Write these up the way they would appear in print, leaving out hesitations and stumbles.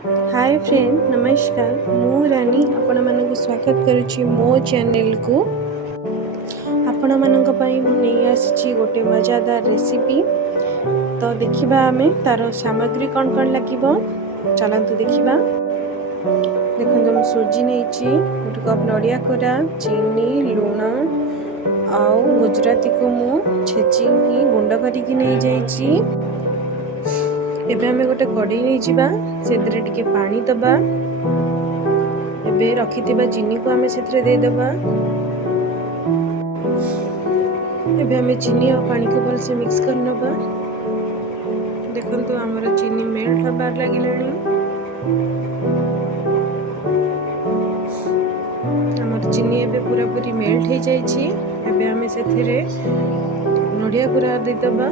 Hi friend, नमस्कार। मु रानी आपण मानक स्वागत करुच्ची मो चैनल को। आपण मानक पई मु नहीं आसी गोटे मजादार रेसिपी। तो देखिबा आमे तार सामग्री कौन कौन लागिबो। चलंतु देखिबा। देखंतु मु सूजी नेची, गोटे कप नडिया कोरा, चीनी, लूण आउ गुजराती को मु छेची की गुंड करिकी नहीं जाईची। एबे हमें गोटे कड़ाई नहीं जिबा, सेदरे टिके पानी दबा। एबे रखिथिबा चीनी को हमें सेथरे दे दबा। एबे हमें चीनी और पानी को भलसे मिक्स कर नबा। देखंतु हमर चीनी मेल्ट हबार लागिलानी। हमर चीनी एबे पूरा पूरी मेल्ट हो जाईची। एबे हमें सेथरे नडिया गुरा दे दबा।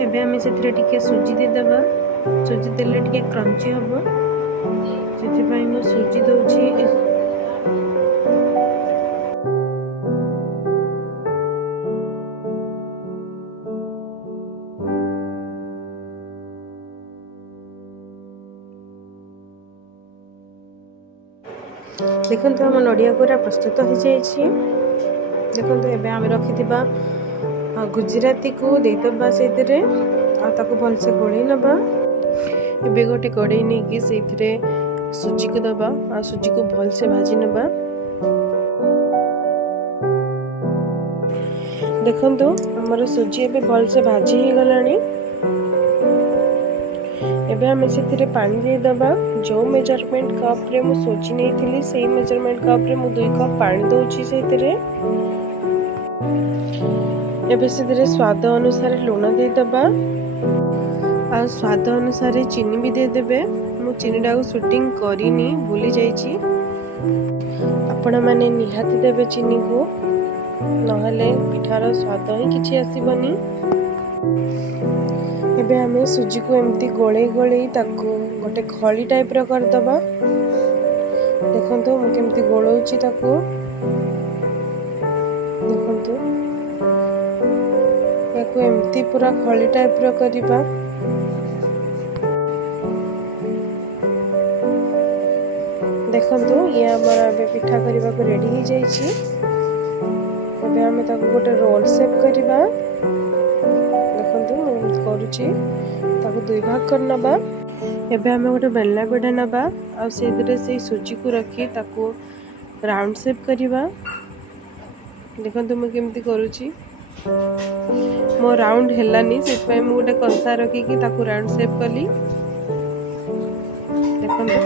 एबे हमें सेथरे टिके सूजी दे दबा। सूजी देले टिके क्रंची हबो, सेथि पई मु सूजी दउची। देखंतु हम नडिया पूरा प्रस्तुत हो जाईची। देखंतु एबे हम रखिथिबा गुजराती को दे दबा सेथरे आ ताको भलसे गोळी नबा। एबे गोटे कड़ाई नहीं कि सेथरे सूजी को दबा आ सूजी को भलसे भाजी नबा। देखंतु हमर सूजी एबे भलसे भाजी ही गलानी। एबे हम सेथरे पानी दे दबा। जो मेजरमेंट कप रे मु सूजी नहीं थिली सेही मेजरमेंट कप रे मु 2 कप पानी दउची सेथरे। एबे सेथरे स्वाद अनुसार लूण दे दबा आ स्वाद अनुसार चीनी भी दे देबे। मु चीनी टाको शूटिंग करिनी, भूली जाईची। आपण माने निहाती देबे चीनी को, नहले पिठार स्वाद ही किछि आसीबनी। एबे हमें सूजी को एमती गोळे गोळे ताको गोटे खली टाइप रो कर दबा। देखंतु मु केमती गोळौची ताको। देखंतु ताको एमती पूरा खली टाइप रो करिबा। देखंतु ये हमर एबे पिठा करबा को रेडी हो जाईची। एबे हमें ताको गोटे रोल शेप करबा। देखंतु मु करूची, ताको दुई भाग कर नबा। एबे हमें गोटे बेलना पेड़ा नबा आ सेदरे से सूजी को रखी ताको राउंड शेप करबा। देखंतु मु केमती करूची। मो राउंड हेलानी, सेत पई मु गोटे कंसा रखी की ताको राउंड शेप कली। देखंतु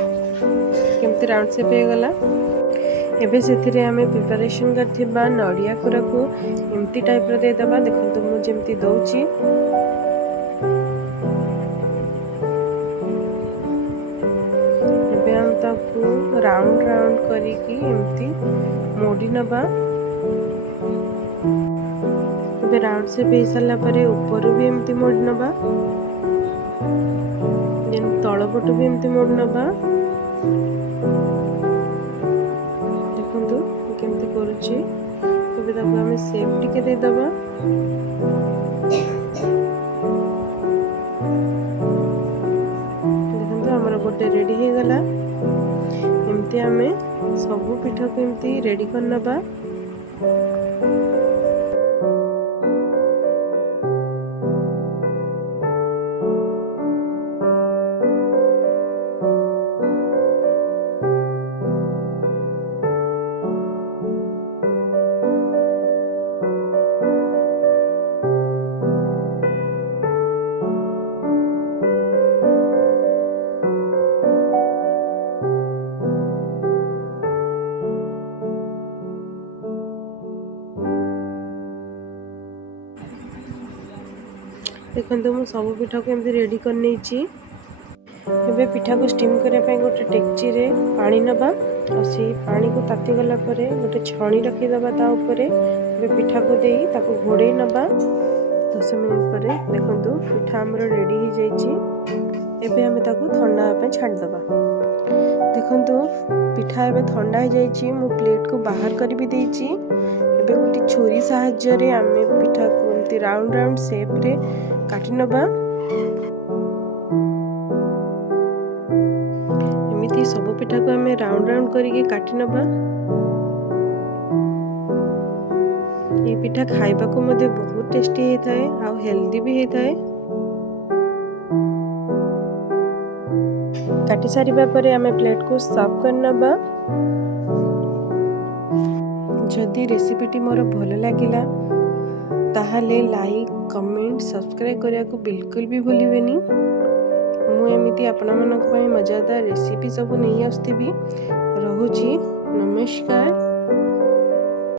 केमती राउंड शेप हो गला। एबे सेथिरे हमें प्रिपरेशन करथिबा नडिया कुरा को एमती टाइप रो दे दबा। देखंतु मु जेमती दउची। एबे हम ताको राउंड राउंड करी की एमती मोड़ी नबा। एबे राउंड शेप हो साला परे ऊपर भी एमती मोड़ी नबा, देन तळ पटु भी एमती मोड़ी नबा। देखंतु केमती करूची। एबे ताको हमें शेप टिके दे दबा। देखंतु हमर गोटे रेडी हो गला। एमती हमें सब पिठा को एमती रेडी कर नबा। देखंतु मु सब पिठा को एमती रेडी कर नेची। एबे पिठा को स्टीम करने पे गोटे टेक्ची रे पानी नबा और से पानी को ताती गला परे गोटे छणी रखी दबा ता ऊपरे। एबे पिठा को देई ताको घोड़े नबा। 10 मिनिट परे देखंतु पिठा हमर रेडी हो जाईची। एबे आमे ताकू ठंडा पे छाड़ दबा। देखंतु पिठा एबे ठंडा हो जाइछि। मु प्लेट को बाहर कर भी देइछि। एबे गोटी छुरी सहाय्य रे आमे पिठा को एमती राउंड राउंड शेप रे काटि नबा। एमिति सब पिठा को आमे राउंड राउंड करिके काटि नबा। ये पिठा खाइबा को मध्ये बहुत टेस्टी हेताए आ हेल्दी भी हेताए। काटी सारिबा परे आमे प्लेट को सर्व कर नबा। जदि रेसिपीटी मोर भल लागिला ताहले लाइक कमेंट सब्सक्राइब करिया को बिल्कुल भी भूलिबेनी। मु एमिति आपना मनक पई मजादार रेसिपी सब नै आस्थिबी। रहुची नमस्कार।